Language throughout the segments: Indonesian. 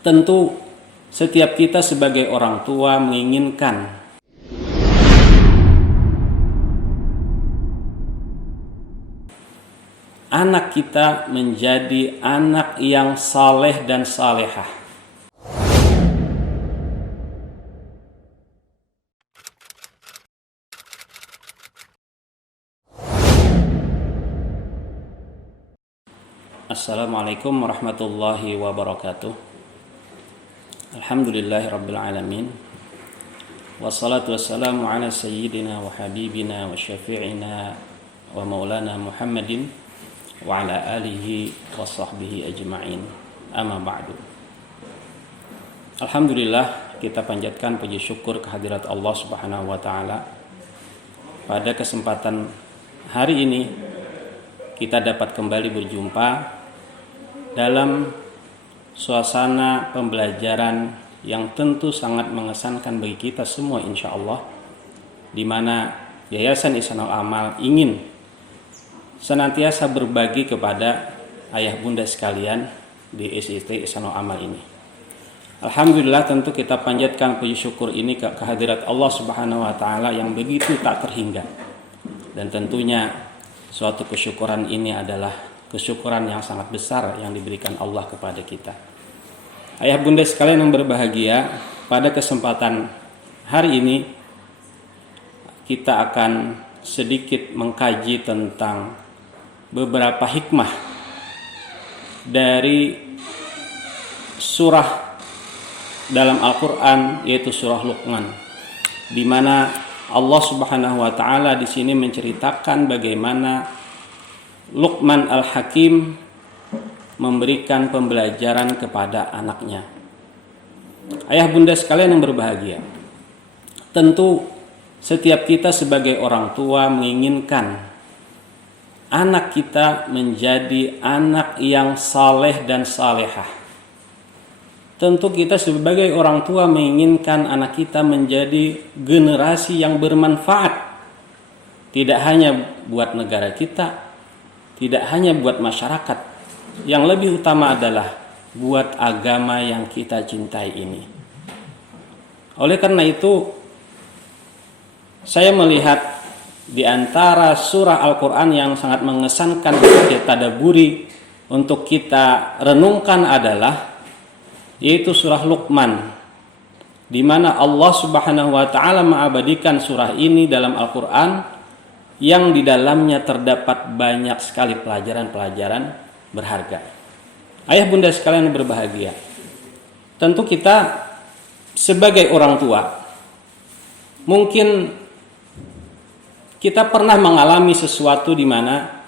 Tentu setiap kita sebagai orang tua menginginkan anak kita menjadi anak yang saleh dan salehah. Assalamualaikum warahmatullahi wabarakatuh. Alhamdulillahi rabbil alamin. Wassalatu wassalamu ala sayyidina wa habibina wa syafi'ina wa maulana Muhammadin wa ala alihi wa sahbihi ajma'in. Amma ba'du. Alhamdulillah, kita panjatkan puji syukur kehadirat Allah Subhanahu wa taala. Pada kesempatan hari ini kita dapat kembali berjumpa dalam suasana pembelajaran yang tentu sangat mengesankan bagi kita semua insya Allah, di mana Yayasan Ihsanul Amal ingin senantiasa berbagi kepada ayah bunda sekalian di SIT Ihsanul Amal ini. Alhamdulillah, tentu kita panjatkan puji syukur ini ke kehadirat Allah Subhanahu wa taala yang begitu tak terhingga. Dan tentunya suatu kesyukuran ini adalah kesyukuran yang sangat besar yang diberikan Allah kepada kita. Ayah bunda sekalian yang berbahagia, pada kesempatan hari ini kita akan sedikit mengkaji tentang beberapa hikmah dari surah dalam Al-Quran, yaitu surah Luqman, di mana Allah Subhanahu wa taala di sini menceritakan bagaimana Luqman Al-Hakim memberikan pembelajaran kepada anaknya. Ayah bunda sekalian yang berbahagia, tentu setiap kita sebagai orang tua menginginkan anak kita menjadi anak yang saleh dan salehah. Tentu kita sebagai orang tua menginginkan anak kita menjadi generasi yang bermanfaat, tidak hanya buat negara kita, tidak hanya buat masyarakat, yang lebih utama adalah buat agama yang kita cintai ini. Oleh karena itu, saya melihat di antara surah Al-Quran yang sangat mengesankan kita tadabburi untuk kita renungkan adalah yaitu surah Luqman, di mana Allah Subhanahu wa taala mengabadikan surah ini dalam Al-Quran yang di dalamnya terdapat banyak sekali pelajaran-pelajaran berharga. Ayah bunda sekalian yang berbahagia, tentu kita sebagai orang tua mungkin kita pernah mengalami sesuatu di mana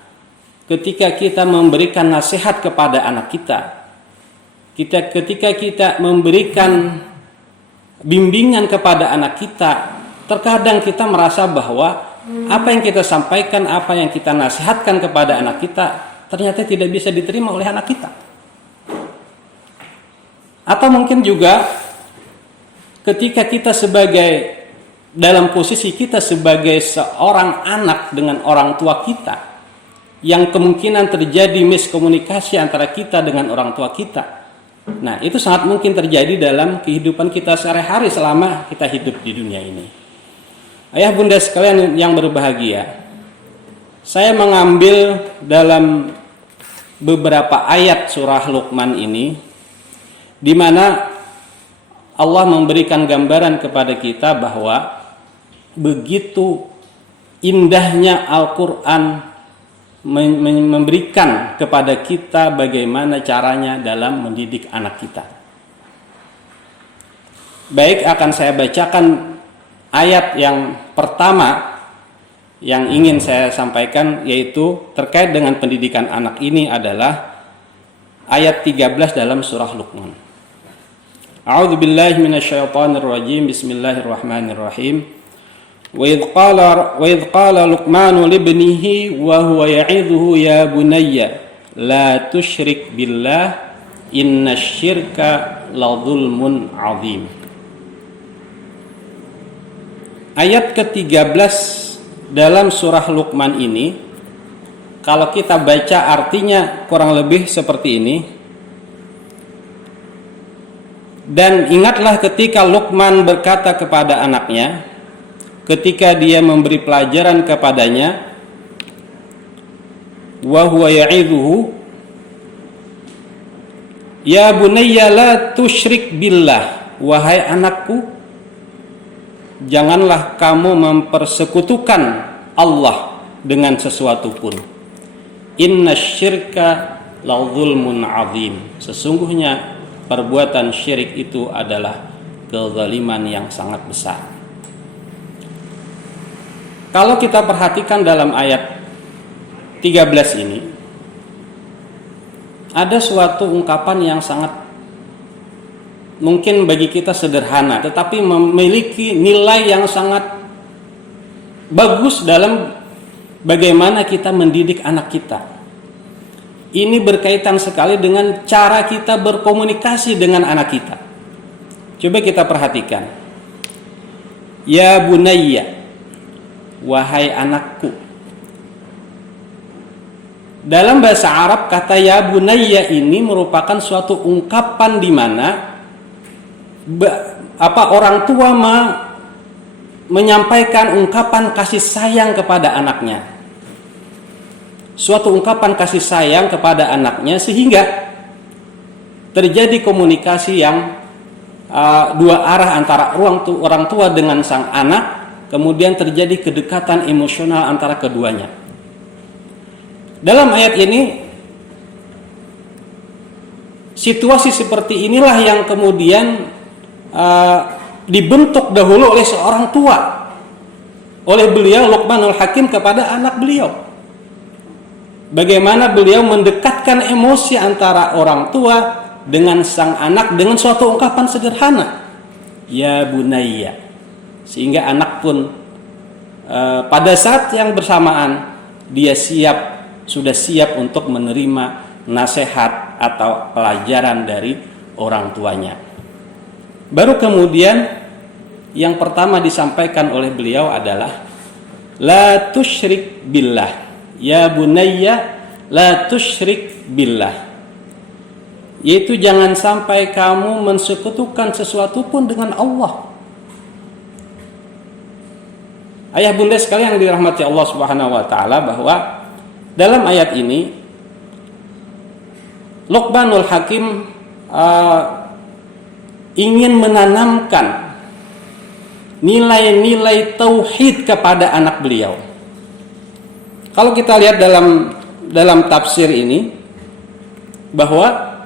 ketika kita memberikan nasihat kepada anak kita, ketika kita memberikan bimbingan kepada anak kita, terkadang kita merasa bahwa apa yang kita sampaikan, apa yang kita nasihatkan kepada anak kita ternyata tidak bisa diterima oleh anak kita. Atau mungkin juga ketika kita sebagai dalam posisi kita sebagai seorang anak dengan orang tua kita, yang kemungkinan terjadi miskomunikasi antara kita dengan orang tua kita. Nah, itu sangat mungkin terjadi dalam kehidupan kita sehari-hari selama kita hidup di dunia ini. Ayah bunda sekalian yang berbahagia, saya mengambil dalam beberapa ayat surah Luqman ini, di mana Allah memberikan gambaran kepada kita bahwa begitu indahnya Al-Quran memberikan kepada kita bagaimana caranya dalam mendidik anak kita. Baik, akan saya bacakan ayat yang pertama yang ingin saya sampaikan, yaitu terkait dengan pendidikan anak ini adalah ayat 13 dalam surah Luqman. A'udzu billahi minasyaitonir rajim. Bismillahirrahmanirrahim. Wa idh qala Luqmanu libnihi wa huwa ya'idhuhu ya bunayya la tusyrik billah innasyirka la dzulmun 'adzim. Ayat ke-13 dalam surah Luqman ini, kalau kita baca artinya kurang lebih seperti ini. Dan ingatlah ketika Luqman berkata kepada anaknya ketika dia memberi pelajaran kepadanya, wa huwa ya'idhuhu, ya bunayya la tusyrik billah, wahai anakku, janganlah kamu mempersekutukan Allah dengan sesuatu pun. Innasyirka la dzulmun azim, sesungguhnya perbuatan syirik itu adalah kezaliman yang sangat besar. Kalau kita perhatikan dalam ayat 13 ini, ada suatu ungkapan yang sangat mungkin bagi kita sederhana, tetapi memiliki nilai yang sangat bagus dalam bagaimana kita mendidik anak kita. Ini berkaitan sekali dengan cara kita berkomunikasi dengan anak kita. Coba kita perhatikan. Ya bunayya, wahai anakku. Dalam bahasa Arab, kata ya bunayya ini merupakan suatu ungkapan di mana orang tua menyampaikan ungkapan kasih sayang kepada anaknya. Suatu ungkapan kasih sayang kepada anaknya sehingga terjadi komunikasi yang dua arah antara orang tua dengan sang anak, kemudian terjadi kedekatan emosional antara keduanya. Dalam ayat ini, situasi seperti inilah yang kemudian dibentuk dahulu oleh seorang tua, oleh beliau Luqmanul Hakim kepada anak beliau. Bagaimana beliau mendekatkan emosi antara orang tua dengan sang anak dengan suatu ungkapan sederhana, ya bunayya, sehingga anak pun pada saat yang bersamaan dia sudah siap untuk menerima nasihat atau pelajaran dari orang tuanya. Baru kemudian yang pertama disampaikan oleh beliau adalah la tusyrik billah, ya bunayya la tusyrik billah, yaitu jangan sampai kamu mensekutukan sesuatu pun dengan Allah. Ayah bunda sekalian yang dirahmati Allah Subhanahu wa taala, bahwa dalam ayat ini Luqmanul Hakim ingin menanamkan nilai-nilai tauhid kepada anak beliau. Kalau kita lihat dalam tafsir ini, bahwa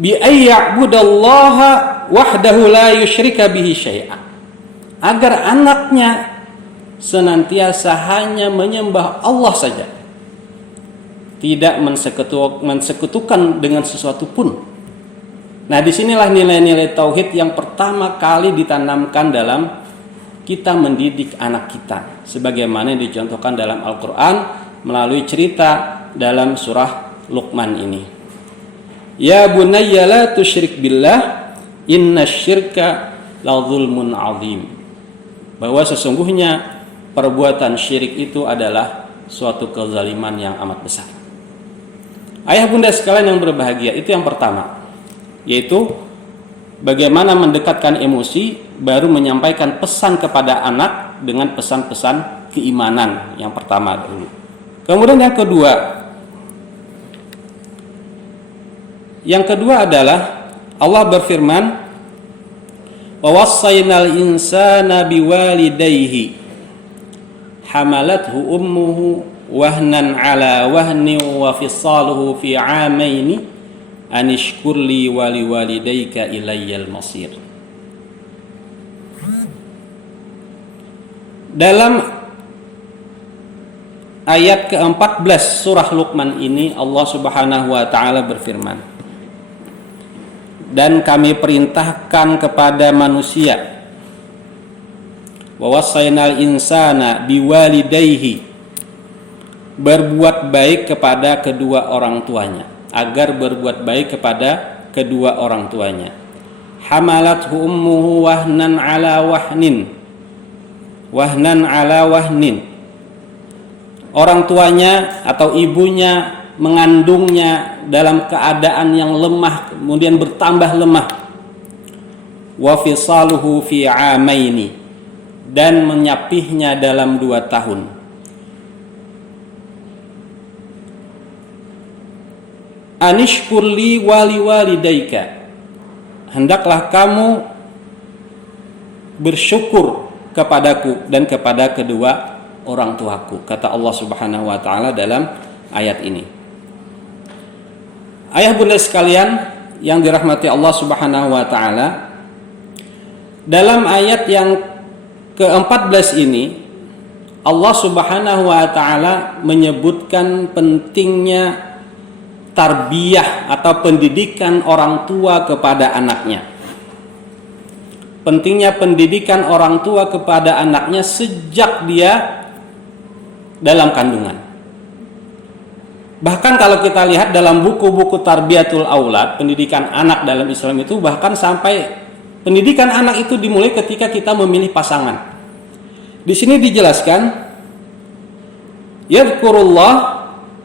bi ayya'budallaha wahdahu la yusyrika bihi syai'a, agar anaknya senantiasa hanya menyembah Allah saja, tidak mensekutukan dengan sesuatu pun. Nah, disinilah nilai-nilai tauhid yang pertama kali ditanamkan dalam kita mendidik anak kita, sebagaimana yang dicontohkan dalam Al-Quran melalui cerita dalam surah Luqman ini. Ya bunayya la tusyrik billah, innasyirka la dzulmun azim, bahwa sesungguhnya perbuatan syirik itu adalah suatu kezaliman yang amat besar. Ayah bunda sekalian yang berbahagia, itu yang pertama, yaitu bagaimana mendekatkan emosi, baru menyampaikan pesan kepada anak dengan pesan-pesan keimanan yang pertama dulu. Kemudian yang kedua adalah Allah berfirman, wa wassaynal insana biwalidayhi hamalathu ummuhu wahnan ala wahni wa fisaluhu fi 'amaini anishkurli wa liwalidayka ilayyal masir. Dalam ayat ke-14 surah Luqman ini, Allah Subhanahu wa taala berfirman, dan kami perintahkan kepada manusia, wa wassaynal insana biwalidayhi, berbuat baik kepada kedua orang tuanya, agar berbuat baik kepada kedua orang tuanya. Hamalathu ummuhu wahnan ala wahnin, orang tuanya atau ibunya mengandungnya dalam keadaan yang lemah, kemudian bertambah lemah. wa fisaluhu fi 'amaini, dan menyapihnya dalam 2 tahun. Anishkur li wali walidaika, hendaklah kamu bersyukur kepadaku dan kepada kedua orang tuaku, kata Allah Subhanahu wa taala dalam ayat ini. Ayah bunda sekalian yang dirahmati Allah Subhanahu wa taala, dalam ayat yang ke-14 ini Allah Subhanahu wa taala menyebutkan pentingnya tarbiyah atau pendidikan orang tua kepada anaknya. Pentingnya pendidikan orang tua kepada anaknya sejak dia dalam kandungan. Bahkan kalau kita lihat dalam buku-buku tarbiyatul aulad, pendidikan anak dalam Islam itu bahkan sampai pendidikan anak itu dimulai ketika kita memilih pasangan. Di sini dijelaskan, yadhkurullah,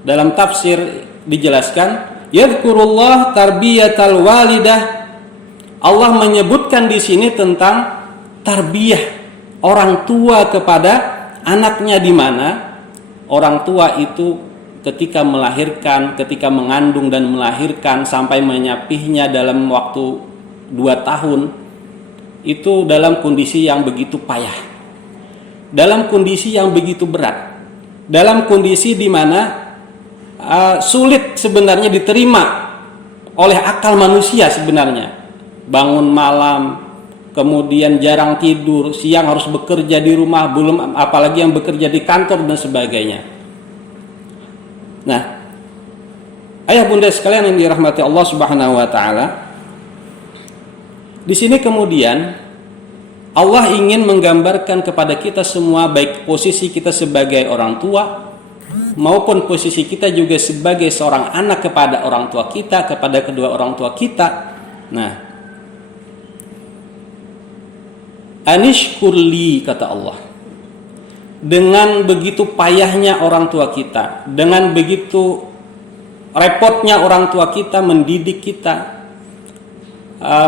dalam tafsir dijelaskan, yadhkurullah tarbiyatal walidah. Allah menyebutkan di sini tentang tarbiyah orang tua kepada anaknya, di mana orang tua itu ketika melahirkan, ketika mengandung dan melahirkan sampai menyapihnya dalam waktu 2 tahun, itu dalam kondisi yang begitu payah, dalam kondisi yang begitu berat, dalam kondisi di mana sulit sebenarnya diterima oleh akal manusia sebenarnya. Bangun malam, kemudian jarang tidur, siang harus bekerja di rumah, belum apalagi yang bekerja di kantor dan sebagainya. Nah, ayah bunda sekalian yang dirahmati Allah Subhanahu wa taala, di sini kemudian Allah ingin menggambarkan kepada kita semua, baik posisi kita sebagai orang tua maupun posisi kita juga sebagai seorang anak kepada orang tua kita, kepada kedua orang tua kita. Nah, anishkurli, kata Allah, dengan begitu payahnya orang tua kita, dengan begitu repotnya orang tua kita mendidik kita,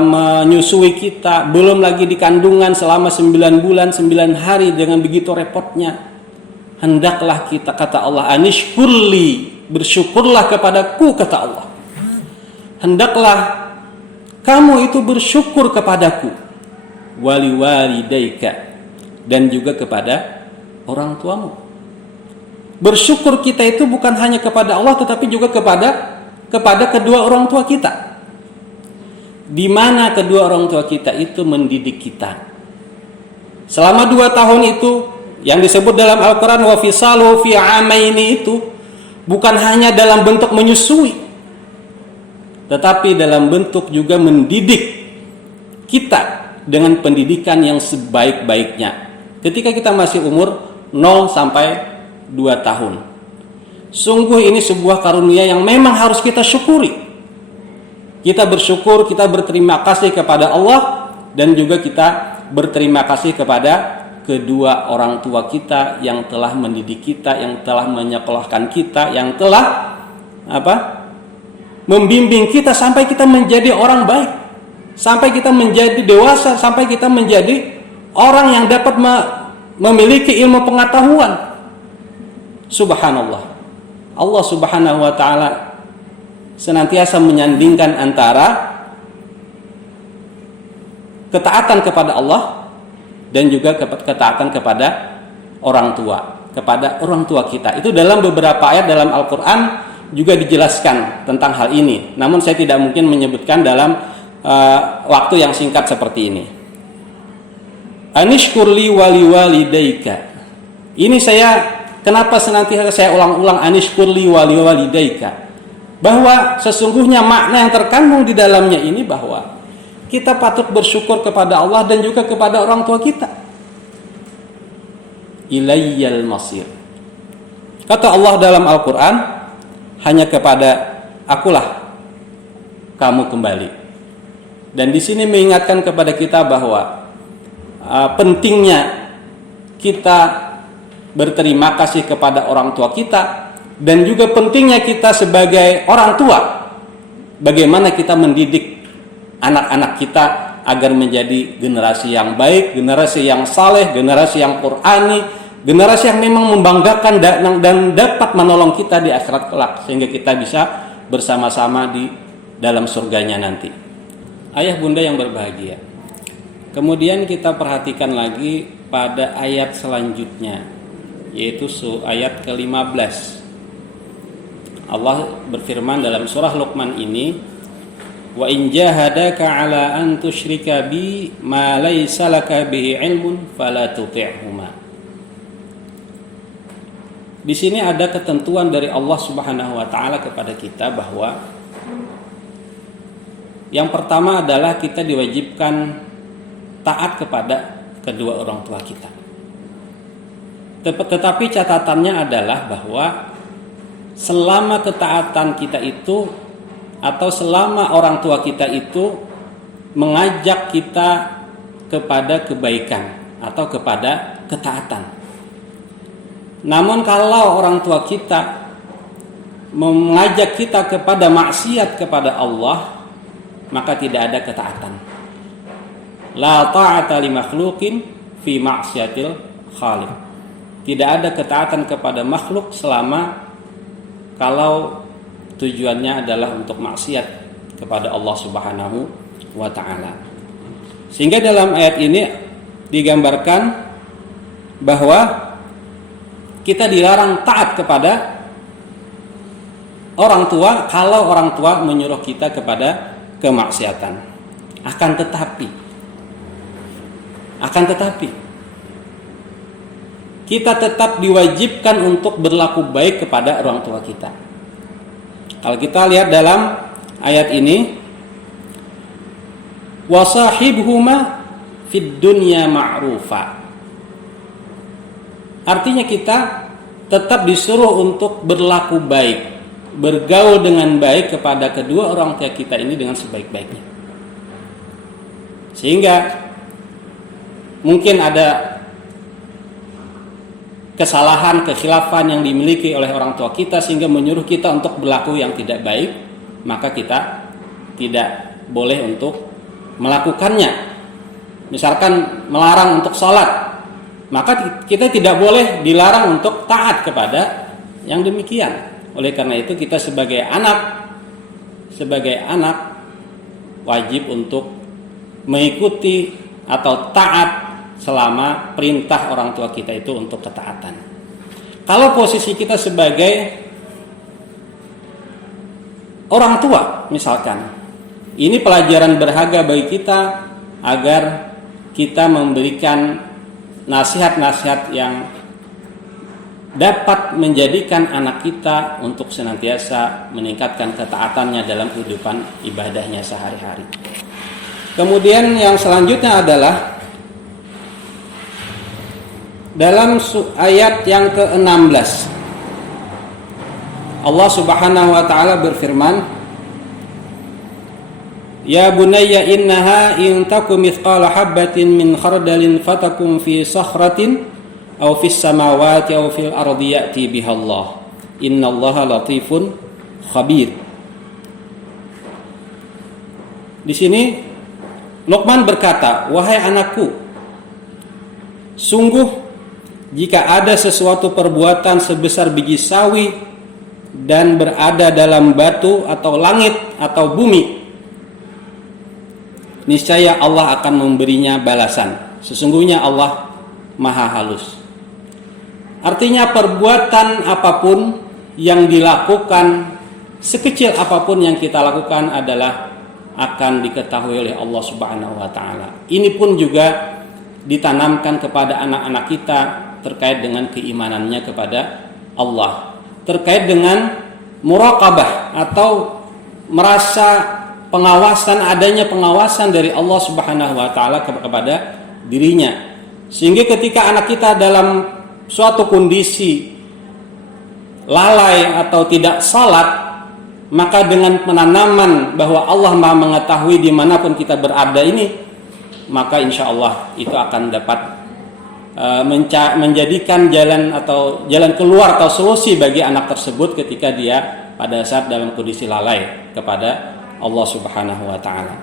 menyusui kita, belum lagi di kandungan selama 9 bulan 9 hari dengan begitu repotnya, hendaklah kita, kata Allah, anishkurli, bersyukurlah kepadaku, kata Allah, hendaklah kamu itu bersyukur kepadaku, wali walidaika, dan juga kepada orang tuamu. Bersyukur kita itu bukan hanya kepada Allah, tetapi juga kepada kedua orang tua kita, di mana kedua orang tua kita itu mendidik kita selama 2 tahun itu, yang disebut dalam Al-Quran wa fisaluhu fi 'amaini, itu bukan hanya dalam bentuk menyusui, tetapi dalam bentuk juga mendidik kita dengan pendidikan yang sebaik-baiknya ketika kita masih umur 0 sampai 2 tahun. Sungguh ini sebuah karunia yang memang harus kita syukuri. Kita bersyukur, kita berterima kasih kepada Allah, dan juga kita berterima kasih kepada kedua orang tua kita yang telah mendidik kita, yang telah menyekolahkan kita, yang telah membimbing kita sampai kita menjadi orang baik, sampai kita menjadi dewasa, sampai kita menjadi orang yang dapat memiliki ilmu pengetahuan. Subhanallah, Allah Subhanahu wa taala senantiasa menyandingkan antara ketaatan kepada Allah dan juga ketaatan kepada orang tua, kepada orang tua kita. Itu dalam beberapa ayat dalam Al-Quran juga dijelaskan tentang hal ini. Namun saya tidak mungkin menyebutkan dalam waktu yang singkat seperti ini. Anishkurli wali walidaika. Ini kenapa senantiasa saya ulang-ulang anishkurli wali walidaika? Bahwa sesungguhnya makna yang terkandung di dalamnya ini bahwa kita patut bersyukur kepada Allah dan juga kepada orang tua kita. Ilayyal masir. Kata Allah dalam Al-Quran, hanya kepada akulah kamu kembali. Dan di sini mengingatkan kepada kita bahwa pentingnya kita berterima kasih kepada orang tua kita, dan juga pentingnya kita sebagai orang tua, bagaimana kita mendidik anak-anak kita agar menjadi generasi yang baik, generasi yang saleh, generasi yang Qur'ani, generasi yang memang membanggakan dan dapat menolong kita di akhirat kelak, sehingga kita bisa bersama-sama di dalam surganya nanti. Ayah bunda yang berbahagia, kemudian kita perhatikan lagi pada ayat selanjutnya, yaitu ayat ke-15. Allah berfirman dalam surah Luqman ini, wa in jahadaka ala an tusyrika bi ma laysa laka bihi ilmun fala tuti'huma. Di sini ada ketentuan dari Allah Subhanahu wa taala kepada kita bahwa yang pertama adalah kita diwajibkan taat kepada kedua orang tua kita. Tetapi catatannya adalah bahwa selama ketaatan kita itu atau selama orang tua kita itu mengajak kita kepada kebaikan atau kepada ketaatan. Namun kalau orang tua kita mengajak kita kepada maksiat kepada Allah, maka tidak ada ketaatan. La ta'ata li makhluqin fi maksiatil khaliq. Tidak ada ketaatan kepada makhluk selama kalau tujuannya adalah untuk maksiat kepada Allah Subhanahu wa taala. Sehingga dalam ayat ini digambarkan bahwa kita dilarang taat kepada orang tua kalau orang tua menyuruh kita kepada kemaksiatan. Akan tetapi kita tetap diwajibkan untuk berlaku baik kepada orang tua kita. Kalau kita lihat dalam ayat ini, wasahibhuma fid dunya ma'rufa. Artinya kita tetap disuruh untuk berlaku baik, bergaul dengan baik kepada kedua orang tua kita ini dengan sebaik-baiknya. Sehingga mungkin ada kesalahan, kekhilafan yang dimiliki oleh orang tua kita sehingga menyuruh kita untuk berlaku yang tidak baik, maka kita tidak boleh untuk melakukannya. Misalkan melarang untuk sholat, maka kita tidak boleh dilarang untuk taat kepada yang demikian. Oleh karena itu kita sebagai anak wajib untuk mengikuti atau taat selama perintah orang tua kita itu untuk ketaatan. Kalau posisi kita sebagai orang tua misalkan, ini pelajaran berharga bagi kita agar kita memberikan nasihat-nasihat yang dapat menjadikan anak kita untuk senantiasa meningkatkan ketaatannya dalam kehidupan ibadahnya sehari-hari. Kemudian yang selanjutnya adalah dalam ayat yang ke-16 Allah Subhanahu wa taala berfirman, ya bunayya innaha in takum mithqala habatin min khardalin fatakum fi sakhratin aw fis samawati aw fil ardi ya'ti bihallah innallaha latifun khabir. Di sini Luqman berkata, wahai anakku, sungguh jika ada sesuatu perbuatan sebesar biji sawi dan berada dalam batu atau langit atau bumi, niscaya Allah akan memberinya balasan. Sesungguhnya Allah Maha Halus. Artinya perbuatan apapun yang dilakukan, sekecil apapun yang kita lakukan adalah akan diketahui oleh Allah Subhanahu wa taala. Ini pun juga ditanamkan kepada anak-anak kita terkait dengan keimanannya kepada Allah, terkait dengan muraqabah atau merasa pengawasan, adanya pengawasan dari Allah Subhanahu wa taala kepada dirinya. Sehingga ketika anak kita dalam suatu kondisi lalai atau tidak salat, maka dengan penanaman bahwa Allah Maha mengetahui dimanapun kita berada ini, maka insya Allah itu akan dapat menjadikan jalan keluar atau solusi bagi anak tersebut ketika dia pada saat dalam kondisi lalai kepada Allah Subhanahu wa taala.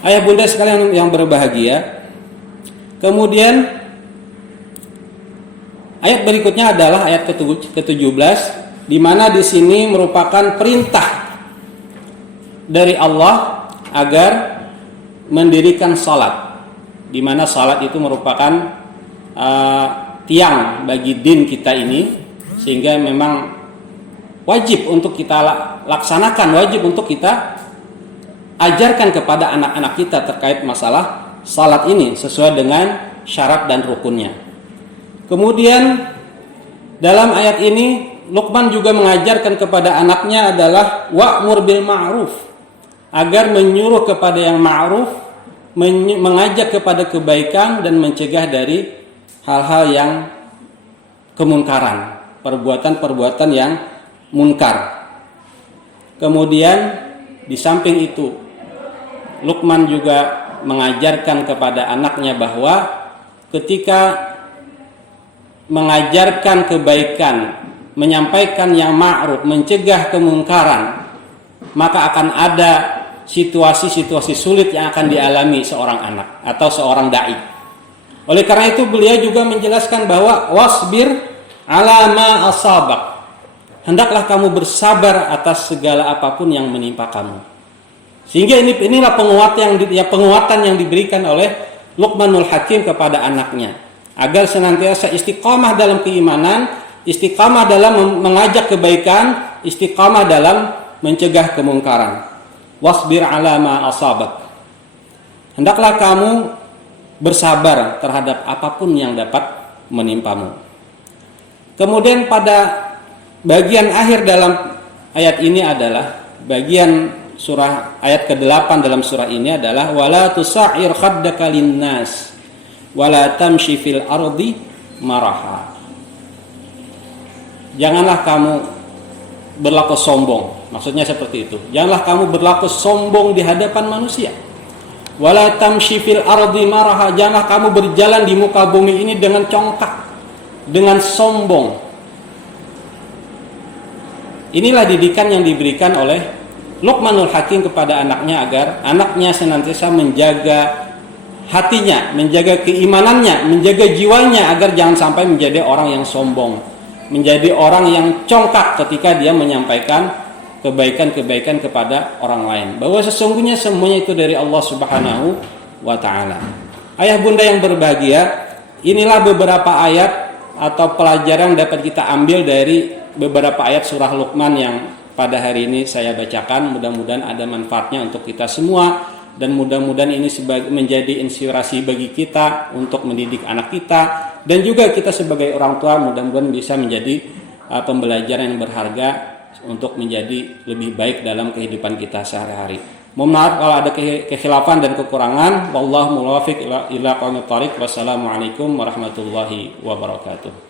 Ayah bunda sekalian yang berbahagia, kemudian ayat berikutnya adalah ayat ke-17, di mana di sini merupakan perintah dari Allah agar mendirikan salat, di mana salat itu merupakan tiang bagi din kita ini, sehingga memang wajib untuk kita laksanakan, wajib untuk kita ajarkan kepada anak-anak kita terkait masalah salat ini sesuai dengan syarat dan rukunnya. Kemudian dalam ayat ini Luqman juga mengajarkan kepada anaknya adalah wa'mur bil ma'ruf, agar menyuruh kepada yang ma'ruf, mengajak kepada kebaikan dan mencegah dari hal-hal yang kemunkaran, perbuatan-perbuatan yang munkar. Kemudian di samping itu Luqman juga mengajarkan kepada anaknya bahwa ketika mengajarkan kebaikan, menyampaikan yang ma'ruf, mencegah kemungkaran, maka akan ada situasi-situasi sulit yang akan dialami seorang anak atau seorang dai. Oleh karena itu beliau juga menjelaskan bahwa wasbir ala ma asabak, hendaklah kamu bersabar atas segala apapun yang menimpa kamu. Sehingga inilah penguatan yang diberikan oleh Luqmanul Hakim kepada anaknya, agar senantiasa istiqamah dalam keimanan, istiqamah dalam mengajak kebaikan, istiqamah dalam mencegah kemungkaran. Wasbir ala ma asabak, hendaklah kamu bersabar terhadap apapun yang dapat menimpamu. Kemudian pada bagian akhir dalam ayat ini adalah bagian surah ayat ke-8 dalam surah ini adalah wala tusa'ir khaddaka linnas wala tamshi fil ardi maraha. Janganlah kamu berlaku sombong, maksudnya seperti itu. Janganlah kamu berlaku sombong di hadapan manusia. Wala tamshi fil ardi maraha, janganlah kamu berjalan di muka bumi ini dengan congkak, dengan sombong. Inilah didikan yang diberikan oleh Luqmanul Hakim kepada anaknya agar anaknya senantiasa menjaga hatinya, menjaga keimanannya, menjaga jiwanya agar jangan sampai menjadi orang yang sombong, menjadi orang yang congkak ketika dia menyampaikan kebaikan-kebaikan kepada orang lain. Bahwa sesungguhnya semuanya itu dari Allah Subhanahu wa taala. Ayah bunda yang berbahagia, inilah beberapa ayat atau pelajaran yang dapat kita ambil dari beberapa ayat surah Luqman yang pada hari ini saya bacakan. Mudah-mudahan ada manfaatnya untuk kita semua, dan mudah-mudahan ini menjadi inspirasi bagi kita untuk mendidik anak kita, dan juga kita sebagai orang tua mudah-mudahan bisa menjadi pembelajaran yang berharga untuk menjadi lebih baik dalam kehidupan kita sehari-hari. Mohon maaf kalau ada kekhilafan dan kekurangan. Wallahu muwaffiq ila aqwamit thoriq. Wassalamualaikum warahmatullahi wabarakatuh.